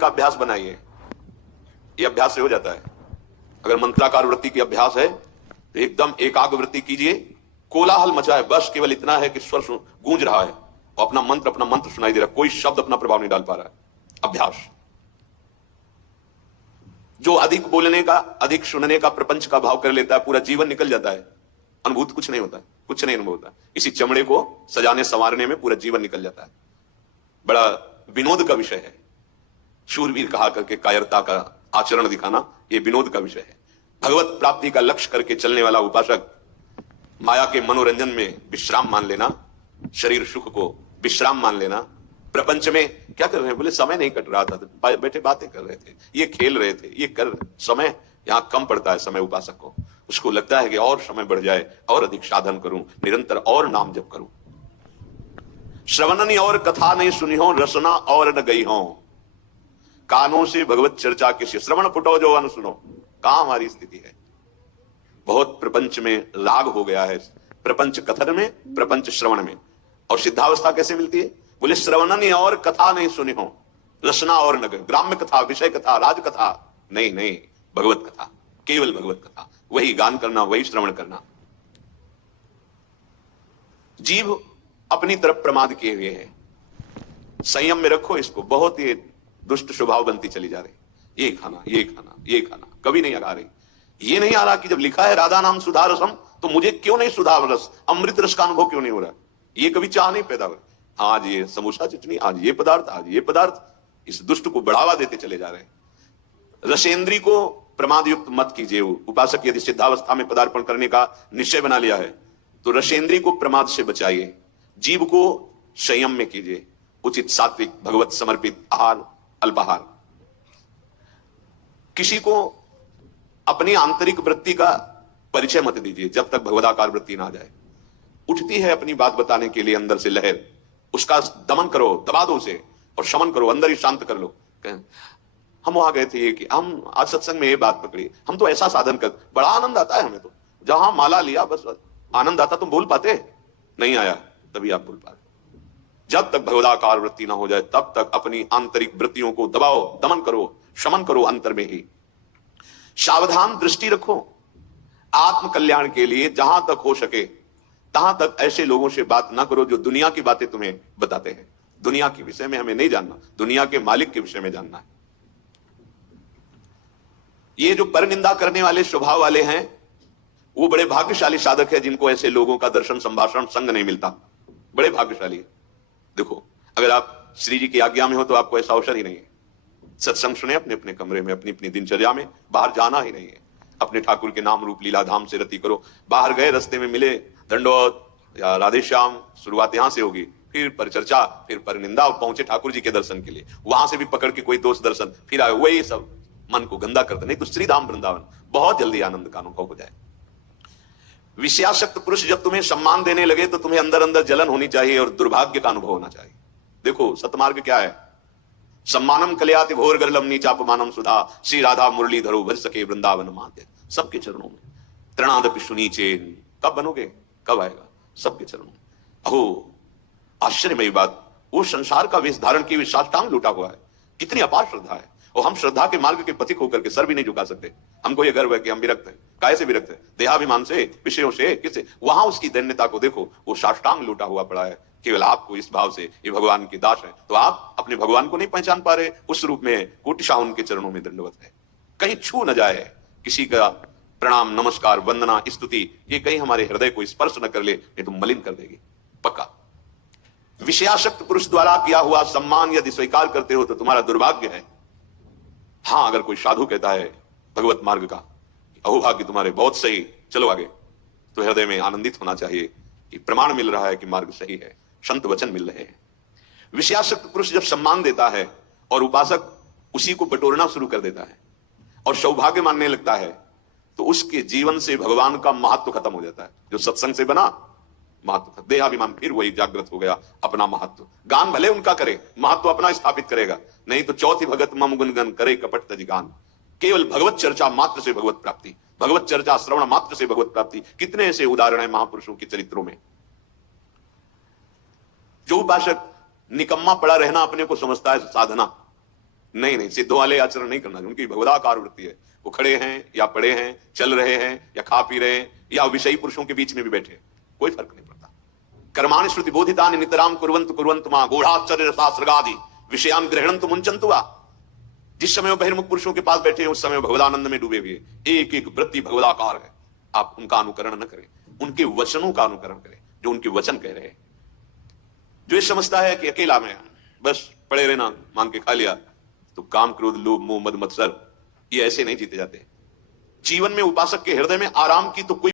का अभ्यास बनाइए, ये अभ्यास से हो जाता है। अगर मंत्राकार वृत्ति की अभ्यास है तो एकदम एकाग्र वृत्ति कीजिए, कोलाहल मचा है, बस केवल इतना है कि स्वर गूंज रहा है और अपना मंत्र सुनाई दे रहा है, कोई शब्द अपना प्रभाव नहीं डाल पा रहा है। अभ्यास जो अधिक बोलने का, अधिक सुनने का, प्रपंच का भाव कर लेता है, पूरा जीवन निकल जाता है, अनुभूत कुछ नहीं होता, कुछ नहीं अनुभव होता। इसी चमड़े को सजाने संवारने में पूरा जीवन निकल जाता है। बड़ा विनोद का विषय है। शूरवीर कहा करके कायरता का आचरण दिखाना, यह विनोद का विषय है। भगवत प्राप्ति का लक्ष्य करके चलने वाला उपासक माया के मनोरंजन में विश्राम मान लेना, शरीर सुख को विश्राम मान लेना। प्रपंच में क्या कर रहे हैं, बोले समय नहीं कट रहा था, बैठे बातें कर रहे थे, ये खेल रहे थे, ये कर, समय यहां कम पड़ता है। समय उपासक को उसको लगता है कि और समय बढ़ जाए, और अधिक साधन करूं, निरंतर और नाम जप करूं। श्रवणनी और कथा नहीं सुनी हो, रसना और न गई हो, कानों से भगवत चर्चा किसी श्रवण फुटो जो अन सुनो। कहां हमारी स्थिति है? बहुत प्रपंच में लाग हो गया है, प्रपंच कथन में, प्रपंच श्रवण में। और सिद्धावस्था कैसे मिलती है? बोले श्रवणनी और कथा नहीं सुनी हो, रसना और न गई। ग्राम्य कथा, विषय कथा, राज कथा नहीं, नहीं, भगवत कथा, केवल भगवत कथा, वही गान करना, वही श्रवण करना। जीव अपनी तरफ प्रमाद किए हुए है, संयम में रखो इसको। बहुत ही दुष्ट स्वभाव बनती चली जा रही। ये खाना, ये खाना, ये खाना, कभी नहीं आ रही। ये नहीं आ रहा कि जब लिखा है राधा नाम सुधा रसम, तो मुझे क्यों नहीं सुधा रस, अमृत रस का अनुभव क्यों नहीं हो रहा? ये कभी चाह नहीं पैदा हो रहा। आज ये समोसा चटनी, आज ये पदार्थ, आज ये पदार्थ, इस दुष्ट को बढ़ावा देते चले जा रहे हैं। रसेंद्री को प्रमाद युक्त मत कीजिए। उपासक यदि सिद्धावस्था में पदार्पण करने का निश्चय बना लिया है तो रसेंद्री को प्रमाद से बचाइए, जीव को संयम में कीजिए। उचित सात्विक भगवत समर्पित आहार, अल्पाहार। किसी को अपनी आंतरिक वृत्ति का परिचय मत दीजिए जब तक भगवदाकार वृत्ति ना आ जाए। उठती है अपनी बात बताने के लिए अंदर से लहर, उसका दमन करो, दबा दो उसे और शमन करो, अंदर ही शांत कर लो। हम वहां गए थे कि हम आज सत्संग में ये बात पकड़ी, हम तो ऐसा साधन कर, बड़ा आनंद आता है हमें तो, जहां माला लिया बस आनंद आता। तुम बोल पाते नहीं आया, तभी आप बोल पाते। जब तक भगवदाकार वृत्ति ना हो जाए तब तक अपनी आंतरिक वृत्तियों को दबाओ, दमन करो, शमन करो अंतर में ही। सावधान दृष्टि रखो आत्म कल्याण के लिए। जहां तक हो सके तहां तक ऐसे लोगों से बात ना करो जो दुनिया की बातें तुम्हें बताते हैं। दुनिया के विषय में हमें नहीं जानना, दुनिया के मालिक के विषय में जानना है। ये जो परनिंदा करने वाले स्वभाव वाले हैं वो बड़े भाग्यशाली साधक है जिनको ऐसे लोगों का दर्शन, संभाषण, संग नहीं मिलता। बड़े भाग्यशाली है। देखो, अगर आप श्री जी की आज्ञा में हो तो आपको ऐसा अवसर ही नहीं है। सत्संग सुने अपने अपने कमरे में, अपनी अपनी दिनचर्या में, बाहर जाना ही नहीं है। अपने ठाकुर के नाम रूप लीला धाम से रति करो। बाहर गए, रस्ते में मिले, दंडोत या राधे श्याम, शुरुआत यहां से होगी, फिर परिचर्चा, फिर परनिंदा, पहुंचे ठाकुर जी के दर्शन के लिए, वहां से भी पकड़ के कोई दोस्त दर्शन, फिर आए, वही सब मन को गंदा करते। नहीं तो श्री धाम वृंदावन बहुत जल्दी आनंद का अनुभव हो जाए। विषयासक्त पुरुष जब तुम्हें सम्मान देने लगे तो तुम्हें अंदर अंदर जलन होनी चाहिए और दुर्भाग्य का अनुभव होना चाहिए। देखो, सतमार्ग क्या है? सम्मानम कल्याति घोर गरलम नीचापमानम सुधा, श्री राधा मुरली धरो भज सके वृंदावन माते। सबके चरणों में तृणादपि सुनीचे। कब बनोगे, कब आएगा? सबके चरणों में। अहो आश्चर्यमयी बात, वो संसार का वेश धारण किए साष्टांग लूटा हुआ है। कितनी अपार श्रद्धा है। और हम श्रद्धा के मार्ग के पथिक होकर के सर भी नहीं झुका सकते। हमको ये गर्व है कि हम विरक्त हैं। काय से विरक्त है? देहाभिमान से, विषयों से, किससे? वहां उसकी दैन्यता को देखो, वो साष्टांग लूटा हुआ पड़ा है। केवल आपको इस भाव से ये भगवान की दास है, तो आप अपने भगवान को नहीं पहचान पा रहे उस रूप में। कोटिशाह उनके चरणों में दंडवत है। कहीं छू न जाए किसी का प्रणाम, नमस्कार, वंदना, स्तुति, ये कहीं हमारे हृदय को स्पर्श न कर ले, नहीं तो मलिन कर देगी पक्का। विषयासक्त पुरुष द्वारा किया हुआ सम्मान यदि स्वीकार करते हो तो तुम्हारा दुर्भाग्य है। हां, अगर कोई साधु कहता है भगवत मार्ग का, अहोभाग्य तुम्हारे, बहुत सही, चलो आगे, तो हृदय में आनंदित होना चाहिए कि प्रमाण मिल रहा है कि मार्ग सही है, संत वचन मिल रहे हैं। विषयासक्त पुरुष जब सम्मान देता है और उपासक उसी को बटोरना शुरू कर देता है और सौभाग्य मानने लगता है, तो उसके जीवन से भगवान का महत्व खत्म हो जाता है। जो सत्संग से बना महत्व, देहाभिमान फिर वही जागृत हो गया, अपना महत्व। गान भले उनका करे, महत्व अपना स्थापित करेगा। नहीं तो चौथी भगत मम गुनगन करे कपट तज गान। केवल भगवत चर्चा मात्र से भगवत प्राप्ति, भगवत चर्चा श्रवण मात्र से भगवत प्राप्ति। कितने ऐसे उदाहरण है महापुरुषों के चरित्रों में। जो उपासक निकम्मा पड़ा रहना अपने को समझता है साधना, नहीं नहीं, सिद्धों वाले आचरण नहीं करना, उनकी भगवदाकार वृत्ति है। वो खड़े हैं या पड़े हैं, चल रहे हैं या खा पी रहे हैं, या विषयी पुरुषों के बीच में भी बैठे, कोई फर्क नहीं पड़ता। कर्माणि श्रुति बोधितानि नितराम कुर्वन्तु कुर्वन्तु मां गूढ़ाचर्य रसास्रगादि विषयान ग्रहणन्तु मुंचन्तु वा। जिस समय वो बहिर्मुख पुरुषों के पास बैठे हैं उस समय भगवदानंद में डूबे हुए, एक एक वृत्ति भगवदाकार है। आप उनका अनुकरण न करें, उनके वचनों का अनुकरण करें जो उनके वचन कह रहे हैं। जो ये समझता है कि अकेला में बस पड़े रहना, मांग के खा लिया, तो काम क्रोध लोभ मोह मद मत्सर ये ऐसे नहीं जीते जाते। जीवन में उपासक के हृदय में आराम की तो कोई